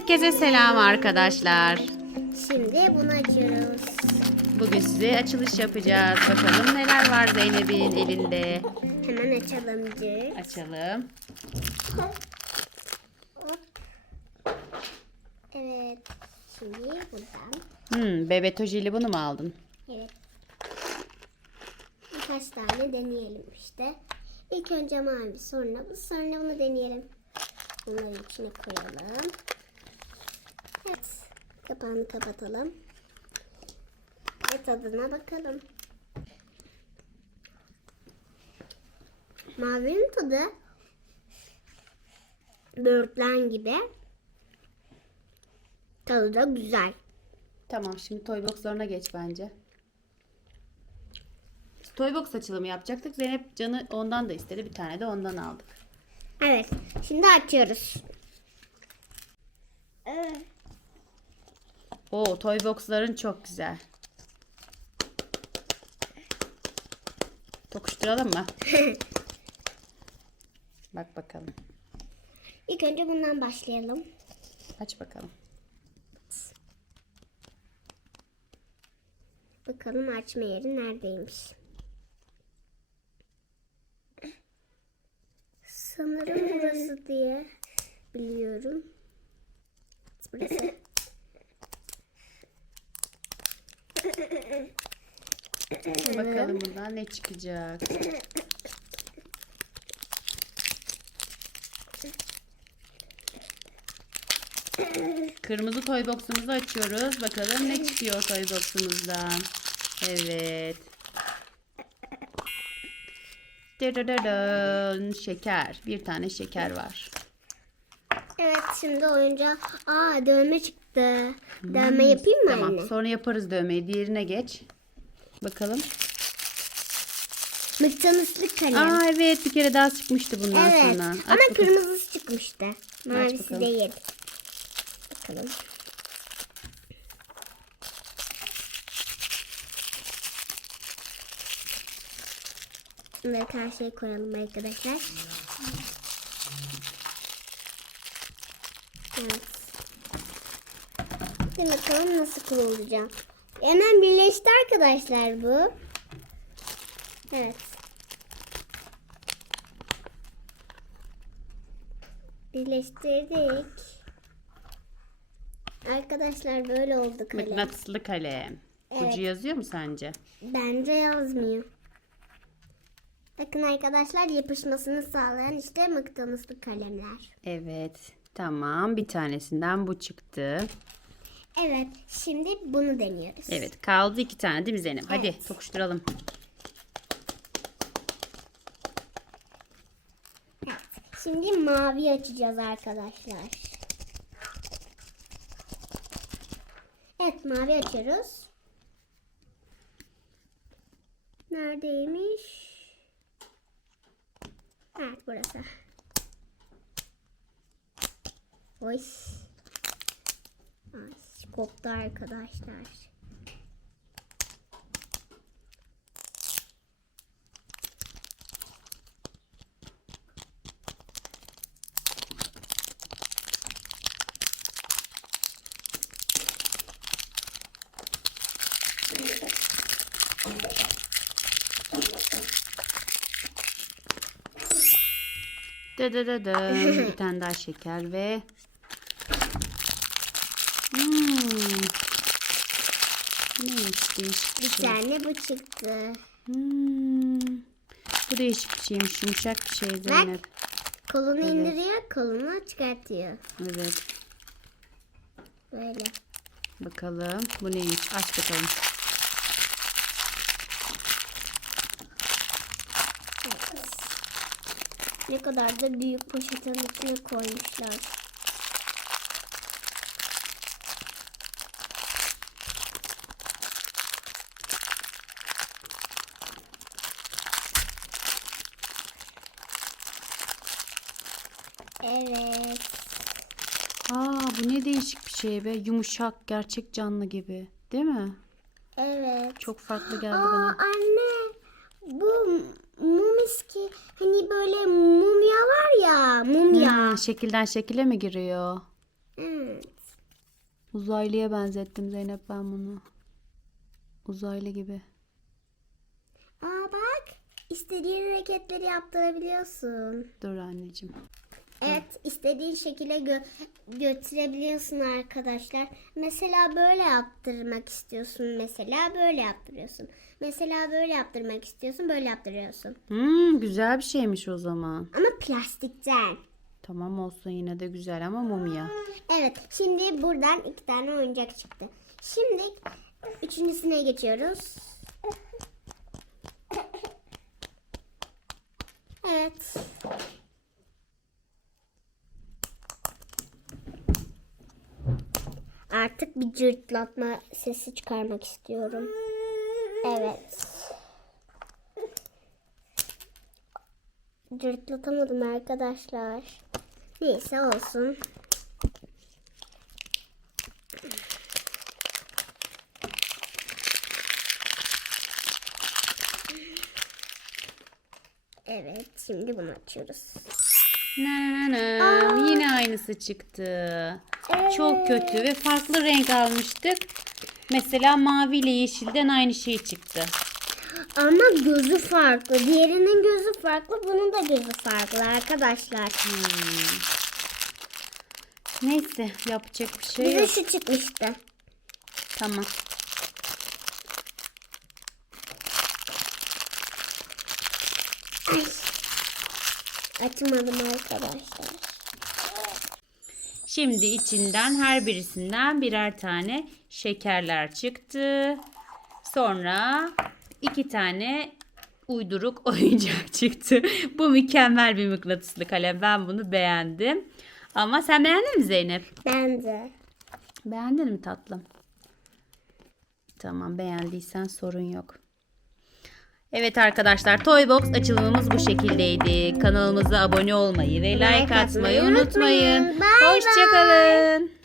Herkese selam arkadaşlar. Şimdi bunu açıyoruz. Bugün size açılış yapacağız. Bakalım neler var Zeynep'in elinde. Hemen açalım cır. Açalım. Evet. Şimdi buradan. Hmm, Bebeto jelibonu mu aldın? Evet. Birkaç tane deneyelim işte. İlk önce mavi sonra bu sonra bunu deneyelim. Bunları içine koyalım. Evet. Kapağını kapatalım. Ve tadına bakalım. Mavinin tadı böğürtlen gibi. Tadı da güzel. Tamam şimdi toy boxlarına geç bence. Toy box açılımı yapacaktık. Zeynep canı ondan da istedi. Bir tane de ondan aldık. Evet. Şimdi açıyoruz. Evet. Oo toy boxların çok güzel. Tokuşturalım mı? Bak bakalım. İlk önce bundan başlayalım. Aç bakalım. Bakalım açma yeri neredeymiş. Sanırım burası diye biliyorum. Burası. Bakalım bundan ne çıkacak. Kırmızı toy box'umuzu açıyoruz. Bakalım ne çıkıyor toy box'umuzdan. Evet. Dırırırın. Şeker. Bir tane şeker var. Evet şimdi oyuncağı. Aa dövme çıktı. Dövme yapayım mı Tamam. anne? Sonra yaparız dövmeyi. Diğerine geç. Bakalım. Mıknatıslı kalem. Aa evet bir kere daha çıkmıştı bundan evet. sonra. Aç Ama bakalım. kırmızısı çıkmıştı. Mavisi bakalım. değil. Bakalım. Her şeyi koyalım arkadaşlar. Evet. Hadi bakalım nasıl kurulacak. Hemen birleşti arkadaşlar bu. Evet. Birleştirdik. Arkadaşlar böyle oldu kalem. Mıknatıslı kalem. Evet. Ucu yazıyor mu sence? Bence yazmıyor. Bakın arkadaşlar yapışmasını sağlayan işte mıknatıslı kalemler. Evet. Tamam. Bir tanesinden bu çıktı. Evet şimdi bunu deniyoruz. Evet. Kaldı iki tane değil mi Zeynep? Hadi Evet. tokuşturalım. Evet. Şimdi mavi açacağız arkadaşlar. Evet mavi açıyoruz. Neredeymiş? Evet burası. Oy. Koptu arkadaşlar. Dı dı. bir tane daha şeker ve Hmm. Bu Neymiş değişik bir Bir şey. tane bu çıktı. Hmm. Bu değişik bir şeymiş. Yumuşak bir şey Zeynep. Kolunu indiriyor, kolunu çıkartıyor. Evet. Böyle. Bakalım. Bu neymiş? Aç bakalım. Ne kadar da büyük poşetin içine koymuşlar. Evet. Aa bu ne değişik bir şey be. Yumuşak, gerçek canlı gibi. Değil mi? Evet. Çok farklı geldi Aa bana. anne bu mumiski hani böyle mumya var ya mumya. Hmm, şekilden şekile mi giriyor? Evet. Uzaylıya benzettim Zeynep ben bunu. Uzaylı gibi. Aa bak. istediğin hareketleri yaptırabiliyorsun. Dur anneciğim. Evet, istediğin şekilde gö- götürebiliyorsun arkadaşlar. Mesela böyle yaptırmak istiyorsun. Mesela böyle yaptırıyorsun. Mesela böyle yaptırmak istiyorsun. Böyle yaptırıyorsun. Hmm, güzel bir şeymiş o zaman. Ama plastikten. Tamam olsun yine de güzel ama mumya. Evet, şimdi buradan iki tane oyuncak çıktı. Şimdi üçüncüsüne geçiyoruz. Evet. Artık bir cırtlatma sesi çıkarmak istiyorum. Evet. Cırtlatamadım arkadaşlar. Neyse olsun. Evet, şimdi bunu açıyoruz. Na, na, Yine aynısı çıktı. Çok kötü ve farklı renk almıştık. Mesela mavi ile yeşilden aynı şey çıktı. Ama gözü farklı. Diğerinin gözü farklı, bunun da gözü farklı arkadaşlar. Neyse yapacak bir şey Bize yok. şu çıkmıştı. Tamam. Ay. Açmadım arkadaşlar. Şimdi içinden her birisinden birer tane şekerler çıktı. Sonra iki tane uyduruk oyuncak çıktı. Bu mükemmel bir mıknatıslı kalem. Ben bunu beğendim. Ama sen beğendin mi Zeynep? Ben de. Beğendin mi tatlım? Tamam beğendiysen sorun yok. Evet arkadaşlar Toybox açılımımız bu şekildeydi. Kanalımıza abone olmayı ve like, atmayı unutmayın. Hoşçakalın.